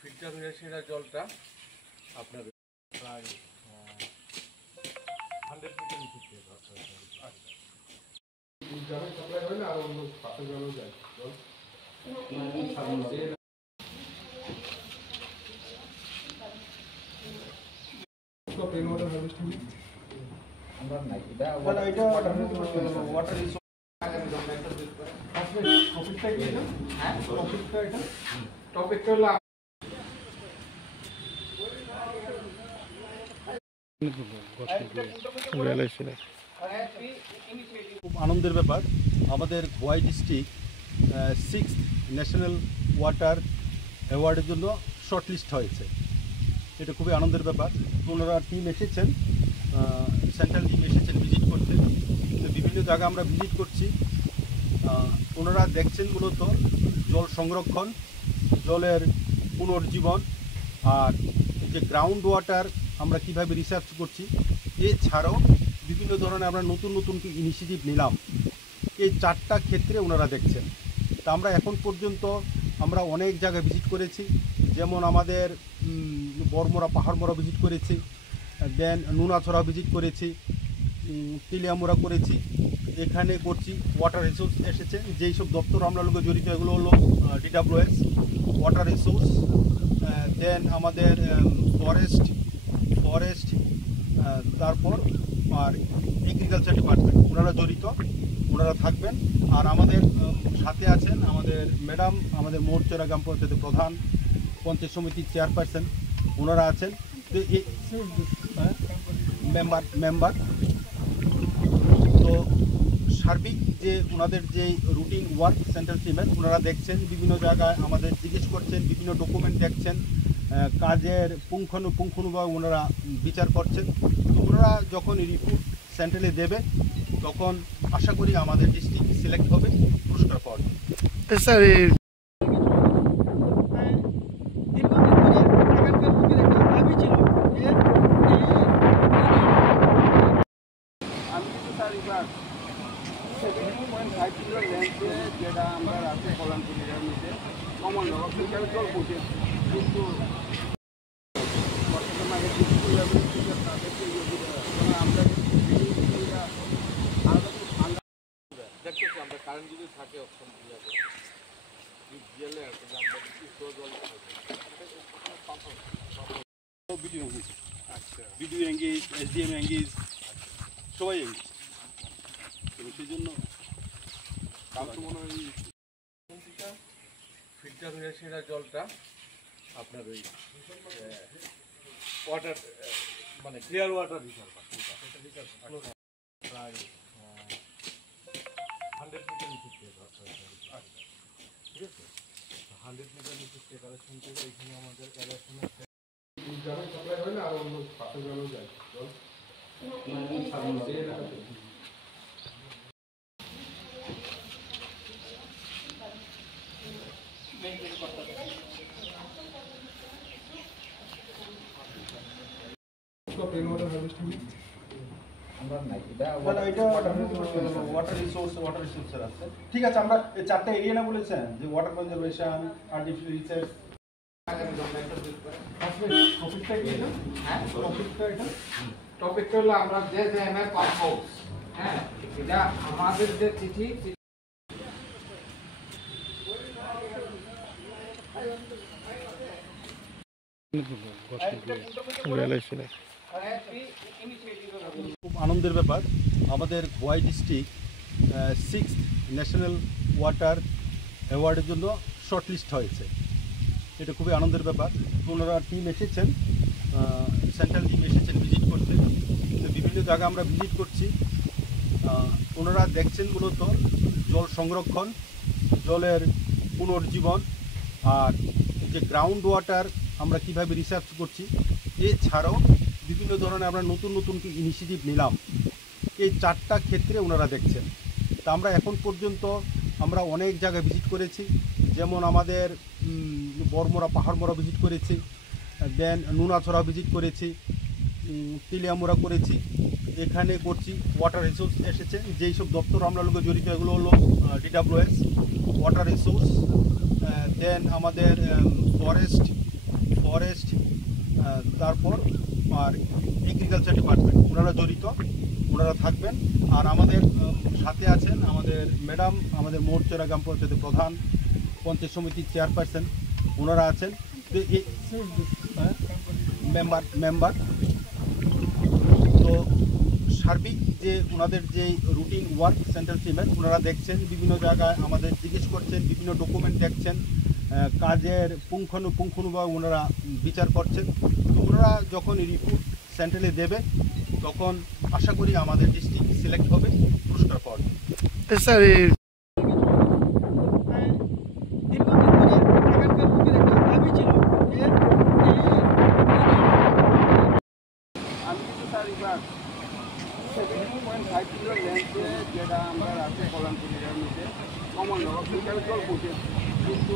Filter হয়ে সেটা জলটা আপনার প্রায় 100 মিটার নিচে সাপ্লাই হয় না, আর অন্য পাশে জলও যায় জল। প্লেন ওয়াটার হারভেস্টিং আমরা নাই, এটা ওয়াটার রিসোর্স টপিকটা কি না? হ্যাঁ, টপিকটা এটা টপিকটা হলো খুব আনন্দের ব্যাপার, আমাদের Khowai district 6th national water অ্যাওয়ার্ডের জন্য শর্টলিস্ট হয়েছে। এটা খুবই আনন্দের ব্যাপার। ওনারা টিম এসেছেন, সেন্ট্রাল টিম এসেছেন ভিজিট করতে। তো বিভিন্ন জায়গা আমরা ভিজিট করছি। ওনারা দেখছেন মূলত জল সংরক্ষণ, জলের পুনর্জীবন, আর যে গ্রাউন্ড ওয়াটার আমরা কিভাবে রিসার্চ করছি। এছাড়াও বিভিন্ন ধরনের আমরা নতুন নতুন ইনিশিয়েটিভ নিলাম। এই 4টা ক্ষেত্রে ওনারা দেখছেন। তা আমরা এখন পর্যন্ত আমরা অনেক জায়গায় ভিজিট করেছি, যেমন আমাদের বড়মোড়া পাহাড়মোড়া ভিজিট করেছি, দেন নুনাছড়া ভিজিট করেছি, তিলিয়ামোড়া করেছি, এখানে করছি। ওয়াটার রিসোর্স এসেছে, যেই সব দপ্তর আমরা লোক জড়িত এগুলো হলো DWS, ওয়াটার রিসোর্স, দেন আমাদের ফরেস্ট, তারপর আর এগ্রিকালচার ডিপার্টমেন্ট, ওনারা জড়িত, ওনারা থাকবেন। আর আমাদের সাথে আছেন আমাদের ম্যাডাম, আমাদের মোরচেরা গ্রাম পঞ্চায়েতের প্রধান, পঞ্চায়েত সমিতির চেয়ারপারসন, ওনারা আছেন। তো মেম্বার তো সার্বিক যে ওনাদের যে রুটিন ওয়ার্ক সেন্ট্রাল টিমের, ওনারা দেখছেন বিভিন্ন জায়গায়, আমাদের জিজ্ঞেস করছেন, বিভিন্ন ডকুমেন্ট দেখছেন, কাজের পুঙ্খানুপুঙ্খানুভাবে ওনারা বিচার করছেন। তো ওনারা যখন রিপোর্ট সেন্ট্রালে দেবে, তখন আশা করি আমাদের ডিস্ট্রিক্ট সিলেক্ট হবে পুরস্কার পাওয়ার জন্য। স্যার যেটা আমরা রাতে কলাম কিলোমিটার নিচে কমন ফিল্টার জল পৌঁছে, কিন্তু বর্তমানে আমরা দেখতেছি আমরা কারেন্ট যদি থাকে অপশন গেলে বিডিও এঙ্গেজ, SDM এঙ্গেজ, সবাই এঙ্গেজ। এবং সেই জন্য মনে হয় ফিল্টার হয়ে সেটা জলটা আপনার ওই ওয়াটার মানে ক্লিয়ার ওয়াটার রিসার্ভ প্রায় 100 মিটার নিচে ঠিক আছে। 100 মিটার নিচে কালেকশন করে এখানে আমাদের কালেকশনের গ্রামে সাপ্লাই হয় না, আর অন্য পাশে জলও যায় জল। প্লেন ওয়াটার হারভেস্টিং আমরা নাই, এটা ওয়াটার রিসোর্সের আছে। ঠিক আছে, আমরা এই 4টা এরিয়া না বলেছেন, যে ওয়াটার কনজারভেশন, আর্টিফিশিয়াল রিসার্চ। টপিকটা কি না? হ্যাঁ, টপিকটা এটা টপিকটা হলো আমরা যে এমএ পাম্প হাউস। হ্যাঁ, এটা আমাদের যে চিঠি খুব আনন্দের ব্যাপার, আমাদের Khowai district 6th national water অ্যাওয়ার্ডের জন্য শর্টলিস্ট হয়েছে। এটা খুবই আনন্দের ব্যাপার। ওনারা টিম এসেছেন, সেন্ট্রাল টিম এসেছেন ভিজিট করতে। তো বিভিন্ন জায়গা আমরা ভিজিট করছি। ওনারা দেখছেন মূলত জল সংরক্ষণ, জলের পুনর্জীবন, আর যে গ্রাউন্ড ওয়াটার আমরা কিভাবে রিসার্চ করছি। এছাড়াও বিভিন্ন ধরনের আমরা নতুন নতুন ইনিশিয়েটিভ নিলাম। এই 4টা ক্ষেত্রে ওনারা দেখছেন। তা আমরা এখন পর্যন্ত আমরা অনেক জায়গায় ভিজিট করেছি, যেমন আমাদের বরমোড়া পাহাড়মোড়া ভিজিট করেছি, দেন নুনাছড়া ভিজিট করেছি, তিলিয়ামোড়া করেছি, এখানে করছি। ওয়াটার রিসোর্স এসেছে, যেই সব দপ্তর আমরা লোক জড়িত এগুলো হলো DWS, ওয়াটার রিসোর্স, দেন আমাদের ফরেস্ট, তারপর আর এগ্রিকালচার ডিপার্টমেন্ট, ওনারা জড়িত, ওনারা থাকবেন। আর আমাদের সাথে আছেন আমাদের ম্যাডাম, আমাদের মোরচেরা গ্রাম পঞ্চায়েতের প্রধান, পঞ্চায়েত সমিতির চেয়ারপারসন, ওনারা আছেন। তো এই মেম্বার তো সার্বিক যে ওনাদের যে রুটিন ওয়ার্ক সেন্ট্রাল টিমের, ওনারা দেখছেন বিভিন্ন জায়গায়, আমাদের জিজ্ঞেস করছেন, বিভিন্ন ডকুমেন্ট দেখছেন, কাজের পুঙ্খানুপুঙ্খানুভাবে ওনারা বিচার করছেন। তো ওনারা যখন রিপোর্ট সেন্ট্রালে দেবে তখন আশা করি আমাদের ডিস্ট্রিক্ট সিলেক্ট হবে পুরস্কার পাওয়ার জন্য। স্যার আমি কিন্তু স্যার এবার 7.5 কিলো লেন্থে যেটা আমরা রাখতে কলাম মধ্যে কমন জল পড়ছে, কিন্তু